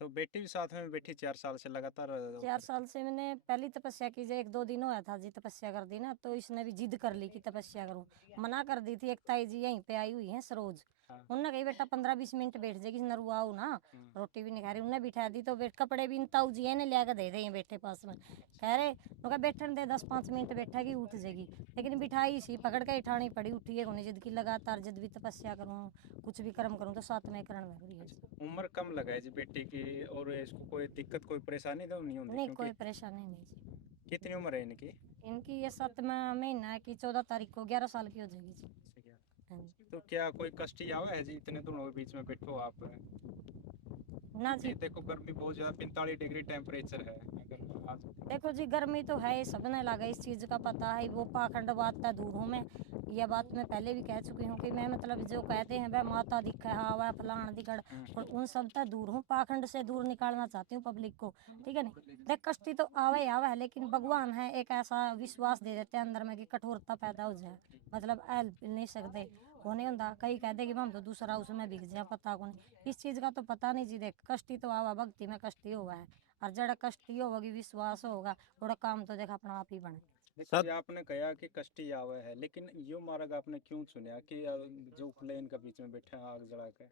तो बेटी भी साथ में बैठी 4 साल से लगातार 4 साल से मैंने पहली तपस्या की, जो 1-2 दिन हुआ था जी तपस्या कर दी ना, तो इसने भी जिद कर ली कि तपस्या करूं। मना कर दी थी। एक ताई जी यहीं पे आई हुई हैं सरोज, हाँ। उनने कही बेटा 15-20 मिनट बैठ जाएगी, नरुआओ ना, हम्म। रोटी भी नहीं खा रही। उन्हें बिठा दी तो कपड़े भी इन ताऊ जी ने लिया के दे दे बैठे पास में। कह रहे उनका बैठन दे, 10-5 मिनट बैठेगी उठ जाएगी। लेकिन बिठाई सी, पकड़ के उठानी पड़ी, उठी है उन्हें जिद की लगातार। जब भी तपस्या करूँ, कुछ भी कर्म करूँ तो साथ में करण में रही है। उम्र कम लगा है जी बेटी की, और इसको कोई दिक्कत कोई परेशानी तो नहीं होती नहीं, क्योंकि कोई परेशानी नहीं जी। कितनी उम्र है इनकी? इनकी ये 7वां महीना है कि 14 तारीख को 11 साल की हो जाएगी जी। हाँ जी। तो क्या कोई कष्ट आवा है जी इतने दोनों के बीच में बैठो आप? ना जी, क्योंकि देखो गर्मी बहुत ज्यादा, 45 डिग्री टेम्परेचर है। अगर आज देखो जी गर्मी तो है, सबने लगा इस चीज का पता है। वो पाखंड बात का दूर हूँ मैं। यह बात मैं पहले भी कह चुकी हूँ कि मैं मतलब जो कहते हैं वह माता दिखा है, वह फलान दिखड़, और उन सब तक दूर हूँ। पाखंड से दूर निकालना चाहती हूँ पब्लिक को, ठीक है नहीं। देख कष्टी तो आवे आवे है, लेकिन भगवान है एक ऐसा विश्वास दे देते हैं अंदर में कि कठोरता पैदा हो जाए। मतलब ऐल नहीं सकते होने होता, कई कहते कि हम तो दूसरा उसमें बिक जाए, पता को नहीं। इस चीज का तो पता नहीं जी। देख कष्टी तो आवा, भक्ति में कष्टी हुआ है, और जड़ा कष्टी होगी विश्वास होगा, थोड़ा काम तो देख अपना आप ही बने। देखो जी, आपने कहा कि कष्टी आवा है, लेकिन यो मार्ग आपने क्यों चुना कि जो प्लेन के बीच में बैठे हैं आग जला के?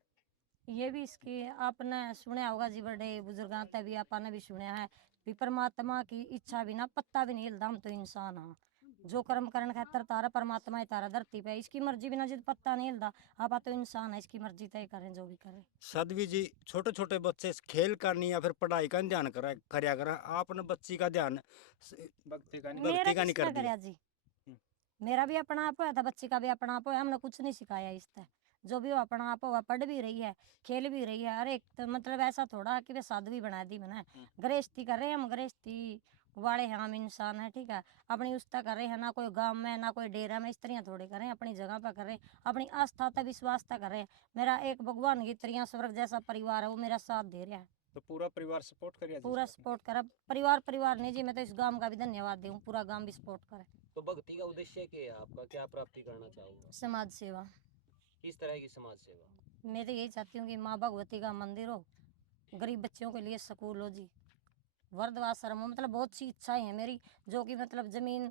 ये भी इसकी आपने सुना होगा जी, बड़े बुजुर्गों तक भी आपने भी सुना है कि परमात्मा की इच्छा बिना पत्ता भी नहीं हिलता। हम तो इंसान हाँ, जो कर्म करण खातर तारा परमात्मा है, तारा धरती पे, इसकी मर्जी बिना जिद पत्ता नहीं हिलता। आप तो इंसान है, इसकी मर्जी तय करें जो भी करें। साध्वी जी, छोटे छोटे बच्चे खेल का नहीं या फिर पढ़ाई का नहीं ध्यान करया करा, आपने बच्ची का ध्यान भक्ति का नहीं। मेरा भक्ति का नहीं कर किसने दिया। करया जी? मेरा भी अपना आप होया था, बच्ची का भी अपना आप होया। हमने कुछ नहीं सिखाया इससे। जो भी वो अपना आप होगा, पढ़ भी रही है, खेल भी रही है। अरे तो मतलब ऐसा थोड़ा कि वे साधु भी बना दी मैंने। गृहस्थी कर रहे हैं हम, गृहस्थी वाले हैं हम, इंसान है, ठीक है। अपनी उस्ता कर रहे हैं, ना कोई गांव में ना कोई डेरा में, स्त्रियां थोड़े कर रहे हैं, अपनी जगह पर कर रहे हैं, अपनी आस्था तक विश्वास तक कर रहे हैं। मेरा एक भगवान की तरिया स्वर्ग जैसा परिवार है, वो मेरा साथ दे रहा है। तो पूरा परिवार सपोर्ट करिए जी पूरा इसको? सपोर्ट करा। परिवार नहीं जी, मैं तो इस गांव का भी धन्यवाद दूं, पूरा गांव भी सपोर्ट करे। तो भक्ति का उद्देश्य क्या है आपका? क्या प्राप्ति करना चाहोगे? समाज सेवा। किस तरह की समाज सेवा? मैं तो यही चाहती हूँ कि माँ भगवती का मंदिर हो, गरीब बच्चों के लिए स्कूल हो जी, वृद्धाश्रम हो। मतलब बहुत सी इच्छाएं हैं मेरी, जो कि मतलब जमीन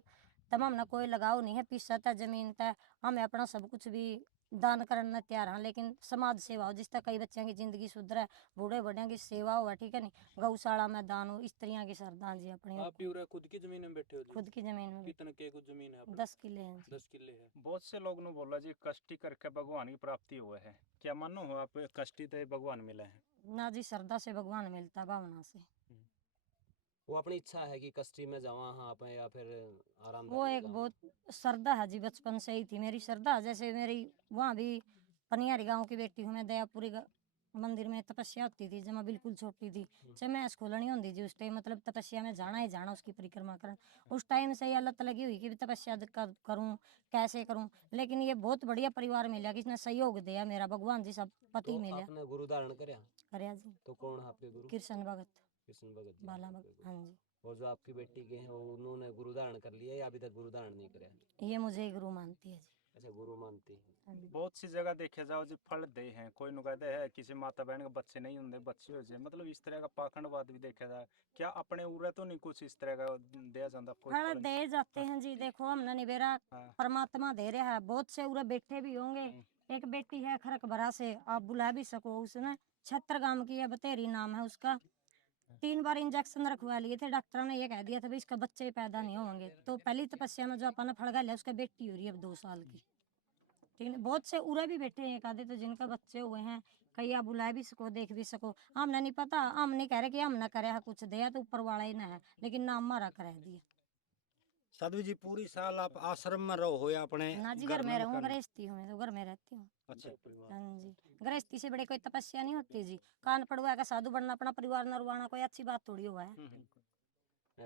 तमाम ना कोई लगाव नहीं है, पीछा तय जमीन तय हमें अपना सब कुछ भी दान करने तैयार हाँ। लेकिन समाज सेवा हो, जिससे कई बच्चों की जिंदगी सुधरे, बूढ़े बड़िया की सेवा हो, ठीक है नहीं। गौशाला में दान हो, स्त्रियां की श्रद्धा जी अपनी। आप भी खुद की जमीन में बैठे हो जी? खुद की जमीन में कितने के कुछ जमीन है? 10 किले हैं जी। 10 किले है। बहुत से लोग ने बोला जी कष्टी करके भगवान की प्राप्ति हुआ है, क्या मानो हो आप? कष्टी तो भगवान मिले हैं। ना जी, श्रद्धा से भगवान मिलता, भावना से। वो अपनी इच्छा है कि कस्टी में जावा हाँ पे, या फिर वो आरामदायक एक जावा? बहुत श्रद्धा है जी, बचपन से ही थी मेरी श्रद्धा। जैसे मेरी वहाँ भी पनियारी गांव की बेटी हूँ मैं, दयापुरी मंदिर में तपस्या होती थी जब मैं बिल्कुल छोटी थी। जब मैं स्कूल नहीं होती थी उस टाइम, मतलब तपस्या में जाना ही जाना, उसकी परिक्रमा करना। उस टाइम से ही लत लगी हुई कि तपस्या करूँ, कैसे करूँ। लेकिन ये बहुत बढ़िया परिवार मिला कि इसने सहयोग दिया, मेरा भगवान जी सब पति तो मिले। आपने गुरु धारण करया? करया जी। तो कौन है आपके गुरु? कृष्ण भगत, कृष्ण भगत जी बाला हैं आपके भगत, गुरु। हाँ जी। और जो आपकी बेटी के हैं उन्होंने गुरु धारण कर लिया या अभी तक गुरु धारण नहीं करया? ये मुझे ही गुरु मानती है जी। अच्छा, गुरु मानती है। हाँ जी। बहुत सी जगह देखे जाओ जी फल दे हैं, कोई नु कहते हैं किसी माता बहन के बच्चे नहीं होंगे, बच्चे हो जाए, मतलब इस तरह का पाखंडवाद भी देखा जाए। क्या अपने उरे तो नहीं कुछ इस तरह का दिया जाता कोई फल फल? दे जाते हैं जी। देखो हमने निबेरा हाँ। परमात्मा दे रहा है, बहुत से उरे बैठे भी होंगे। एक बेटी है खरक भरा से, आप बुला भी सको, उसने छत्रगाम की है, बतेरी नाम है उसका। 3 बार इंजेक्शन रखवा लिए थे, डॉक्टर ने ये कह दिया था भाई इसका बच्चे पैदा नहीं होंगे। तो पहली तपस्या में जो अपन ने फड़गा लिया, उसका बेटी हो रही है अब 2 साल की। ठीक है, बहुत से उरे भी बैठे हैं एक आधे तो जिनका बच्चे हुए हैं। कई आप बुला भी सको, देख भी सको। हमने नहीं पता, हम नहीं कह रहे कि हमने करे है कुछ दिया तो ऊपर वाला ही ना है, लेकिन नाम हमारा करा दिया। साध्वी जी, पूरी साल आप आश्रम में रहो हो या अपने ना जी, घर घर में में रहूँ, मकान में? गृहस्थी हूँ मैं तो, घर में रहती हूँ। अच्छा। हाँ जी। गृहस्थी से बड़े कोई तपस्या नहीं होती जी। कान पड़वा का साधु बनना, अपना परिवार नरवाना कोई अच्छी बात थोड़ी हुआ है।